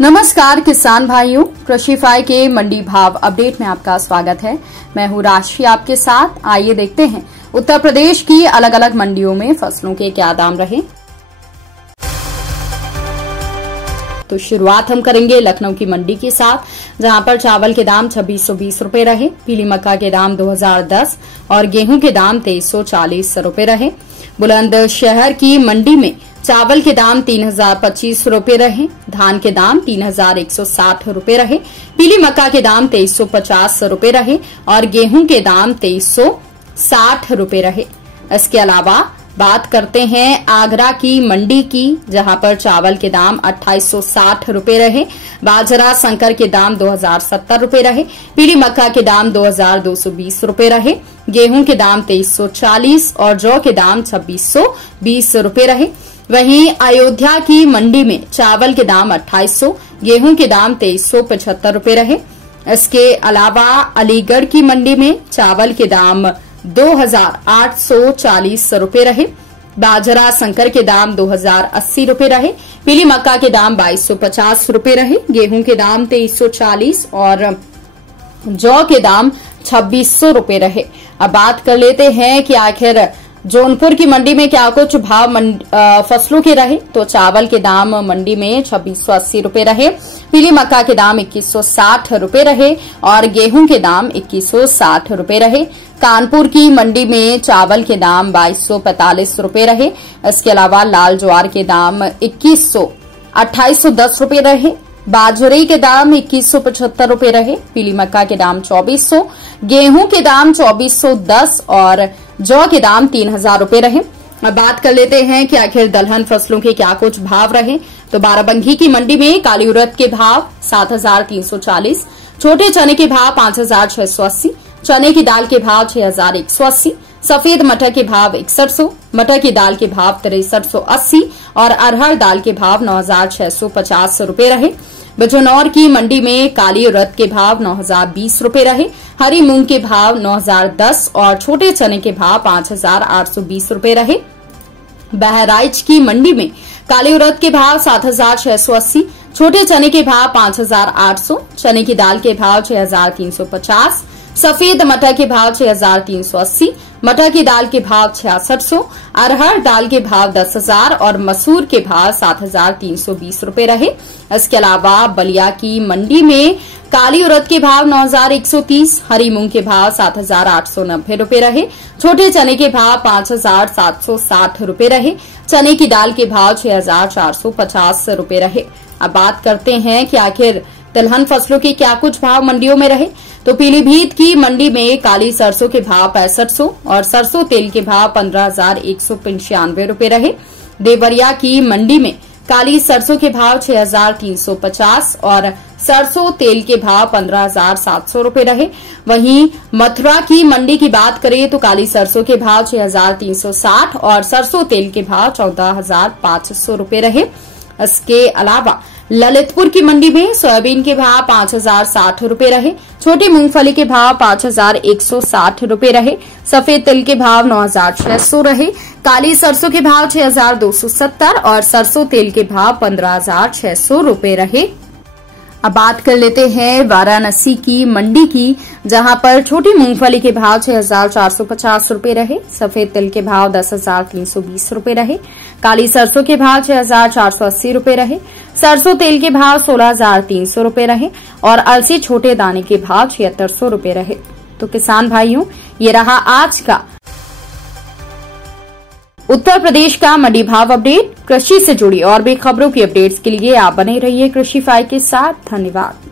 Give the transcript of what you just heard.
नमस्कार किसान भाइयों, कृषिफाई के मंडी भाव अपडेट में आपका स्वागत है। मैं हूं राशि आपके साथ। आइए देखते हैं उत्तर प्रदेश की अलग अलग मंडियों में फसलों के क्या दाम रहे। तो शुरुआत हम करेंगे लखनऊ की मंडी के साथ, जहां पर चावल के दाम 2620 रुपए रहे, पीली मक्का के दाम 2010 और गेहूं के दाम 2340 रुपए रहे। बुलंदशहर की मंडी में चावल के दाम 3025 रुपए रहे, धान के दाम 3160 रुपए रहे, पीली मक्का के दाम 2350 रुपए रहे और गेहूं के दाम 2360 रुपए रहे। इसके अलावा बात करते हैं आगरा की मंडी की, जहां पर चावल के दाम 2860 रुपए रहे, बाजरा संकर के दाम 2070 रुपए रहे, पीली मक्का के दाम 2220 रुपए रहे, गेहूं के दाम 2340 और जौ के दाम 2620 रुपए रहे। वहीं अयोध्या की मंडी में चावल के दाम 2800, गेहूं के दाम 2375 रुपए रहे। इसके अलावा अलीगढ़ की मंडी में चावल के दाम 2840 रुपए रहे, बाजरा संकर के दाम 2080 रुपए रहे, पीली मक्का के दाम 2250 रुपए रहे, गेहूं के दाम 2340 और जौ के दाम 2600 रुपए रहे। अब बात कर लेते हैं कि आखिर जौनपुर की मंडी में क्या कुछ भाव फसलों के रहे। तो चावल के दाम मंडी में 2680 रुपए रहे, पीली मक्का के दाम 2160 रुपए रहे और गेहूं के दाम 2160 रुपए रहे। कानपुर की मंडी में चावल के दाम 2245 रुपए रहे। इसके अलावा लाल ज्वार के दाम 2810 रुपए रहे, बाजरे के दाम 2175 रुपए रहे, पीली मक्का के दाम 2400, गेहूं के दाम 2410 और जौ के दाम 3000 रुपए रहे। अब बात कर लेते हैं कि आखिर दलहन फसलों के क्या कुछ भाव रहे। तो बाराबंकी की मंडी में काली उड़द के भाव 7340, छोटे चने के भाव 5680, चने की दाल के भाव 6180, सफेद मटर के भाव 6100, मटर की दाल के भाव 6380 और अरहर दाल के भाव 9650 रुपए रहे। बिजनौर की मंडी में काली उड़द के भाव 9020 रुपए रहे, हरी मूंग के भाव 9010 और छोटे चने के भाव 5820 रुपए रहे। बहराइच की मंडी में काली उड़द के भाव 7680, छोटे चने के भाव 5800, चने की दाल के भाव 6350, सफेद मटर के भाव 6380, मटर की दाल के भाव 6600, अरहर दाल के भाव 10000 और मसूर के भाव 7320 रुपए रहे। इसके अलावा बलिया की मंडी में काली उड़द के भाव 9130, हरी मूंग के भाव 7890 रुपए रहे, छोटे चने के भाव 5760 रुपए रहे, चने की दाल के भाव 6450 रुपए रहे। अब बात करते हैं कि आखिर तिलहन फसलों के क्या कुछ भाव मंडियों में रहे। तो पीलीभीत की मंडी में काली सरसों के भाव 6500 और सरसों तेल के भाव 15195 रुपए रहे। देवरिया की मंडी में काली सरसों के भाव 6350 और सरसों तेल के भाव 15700 रुपए रहे। वहीं मथुरा की मंडी की बात करें तो काली सरसों के भाव 6360 और सरसों तेल के भाव 14500 रुपए रहे। इसके अलावा ललितपुर की मंडी में सोयाबीन के भाव 5060 रुपए रहे, छोटी मूंगफली के भाव 5160 रुपए रहे, सफेद तिल के भाव 9600 रहे, काली सरसों के भाव 6270 और सरसों तेल के भाव 15600 रुपए रहे। अब बात कर लेते हैं वाराणसी की मंडी की, जहां पर छोटी मूंगफली के भाव 6450 रुपए रहे, सफेद तिल के भाव 10320 रुपए रहे, काली सरसों के भाव 6480 रुपए रहे, सरसों तेल के भाव 16300 रुपए रहे और अलसी छोटे दाने के भाव 7600 रुपए रहे। तो किसान भाइयों, ये रहा आज का उत्तर प्रदेश का मंडी भाव अपडेट। कृषि से जुड़ी और भी खबरों की अपडेट्स के लिए आप बने रहिए कृषिफाई के साथ। धन्यवाद।